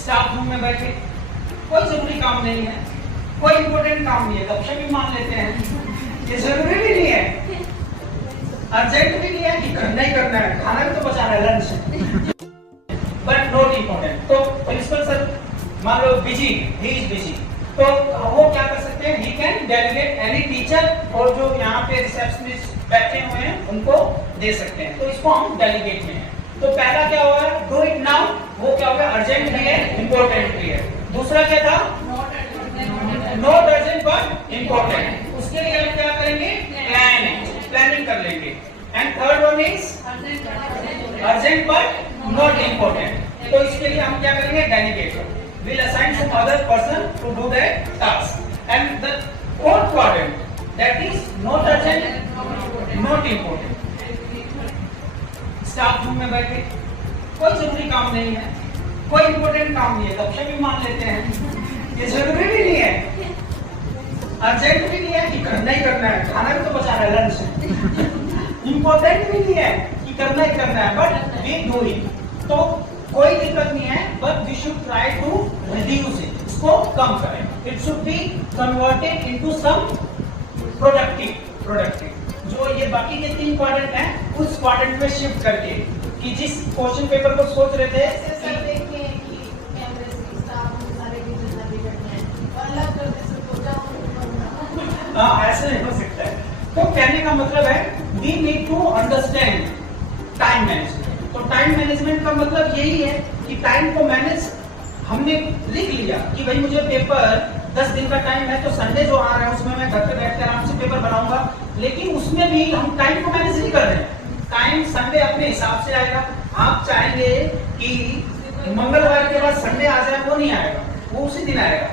Staff room में बैठे, कोई जरूरी काम नहीं है, कोई इंपॉर्टेंट काम नहीं है, गपशप भी मान लेते हैं, ये जरूरी भी नहीं है, अर्जेंट भी नहीं है कि करना ही करना है, खाना भी तो बचाना है, लंच, बट नॉट इम्पोर्टेंट। तो प्रिंसिपल सर मान लो बिजी, ही इज बिजी, तो वो क्या कर सकते हैं, he can delegate any teacher, और जो यहाँ पे रिसेप्शनिस्ट बैठे हुए हैं उनको दे सकते हैं, तो इसको हम डेलीगेट में है। तो पहला क्या हुआ, डू इट नाउ, वो क्या होगा, अर्जेंट भी है, इम्पोर्टेंट भी है। दूसरा क्या था, नॉट अर्जेंट बट इम्पोर्टेंट, उसके लिए हम क्या करेंगे, प्लानिंग कर लेंगे। And third one is urgent but not important, तो इसके लिए हम क्या करेंगे, delegate will assign some other person to do that task. And the fourth quadrant, that is not urgent, not important. Staff room में बैठे, कोई जरूरी काम नहीं है, कोई इंपॉर्टेंट काम नहीं है, गपशप भी मान लेते हैं, ये जरूरी भी नहीं है, अर्जेंट भी नहीं है कि करना ही करना है, खाना भी तो बचाना है, लंच, इंपॉर्टेंट भी नहीं है कि करना ही करना है, बट वी डू इट। तो कोई दिक्कत नहीं है, but we should try to reduce it, इसको कम करें। It should be converted into some productive. जो ये बाकी के 3 क्वाड्रेंट हैं, उस क्वाड्रेंट में शिफ्ट करके, कि जिस क्वेश्चन पेपर को सोच रहे थे ऐसे नहीं हो सकता है। तो कहने का मतलब है, we need to understand time management. तो टाइम मैनेजमेंट का मतलब यही है कि टाइम को मैनेज, हमने लिख लिया कि भाई मुझे पेपर 10 दिन का टाइम है, तो संडे जो आ रहा है उसमें मैं घर पे बैठ कर आराम से पेपर बनाऊंगा, लेकिन उसमें भी हम टाइम को मैनेज नहीं कर रहे हैं। टाइम संडे अपने हिसाब से आएगा। आप चाहेंगे कि मंगलवार के बाद संडे आ जाए, वो नहीं आएगा, वो उसी दिन आएगा।